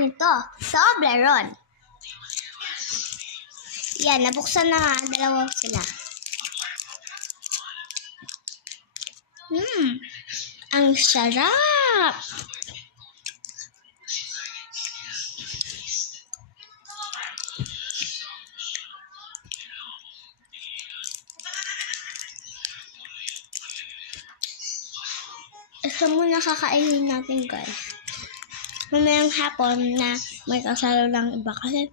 nito. Toblerone. Yan, nabuksan na nga. Dalawa sila. Ang sarap. Ito muna kakainin natin, guys. Mamayang hapon na may kasalo lang iba kasi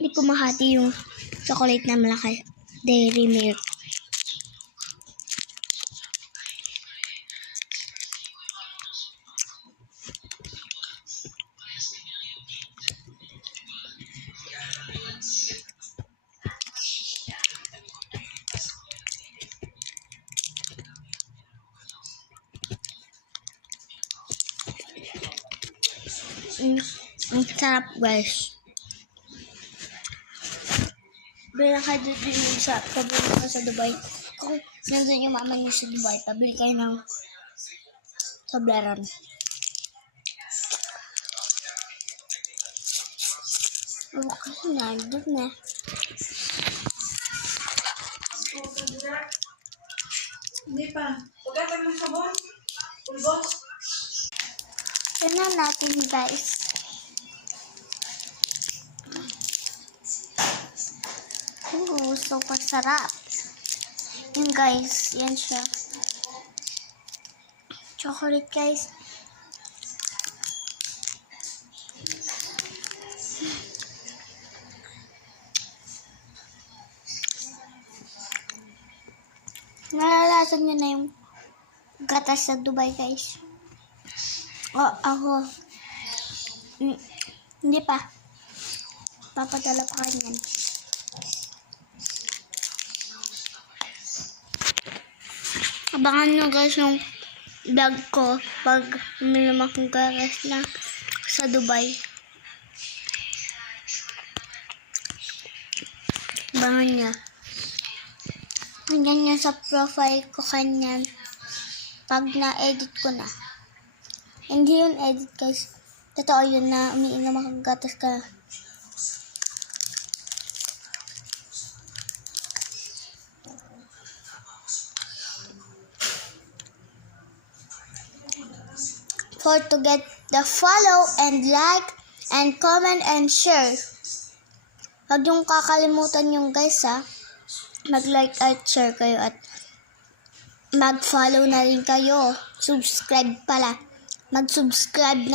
hindi ko mahati yung chocolate na malaki. Dairy milk. Ang sarap, guys. Bila kayo din sa pabili ka sa Dubai. Kung nandun yung mama niyo sa Dubai, pabili kayo ng Toblerone. Kasi nandun na. Hindi pa. Pagkatag ng sabon. Pulbos. Tignan natin, guys. Super sarap. Yan, guys. Yan siya. Chocolate, guys. Nalalasan nyo na yung gatas sa Dubai, guys. Ako. Hindi pa. Papadala pa kanyan. Abangan nyo, guys, yung vlog ko pag uminom akong gatas na sa Dubai. Abangan nyo. Hanggang yan sa profile ko kanyan pag na-edit ko na. Hindi yun edit, guys. Totoo yun na umiinom akong gatas ka. For to get the follow and like and comment and share. Huwag yung kakalimutan yung, guys, ha. Mag-like at share kayo at mag-follow na rin kayo. Subscribe pala. Mag-subscribe na.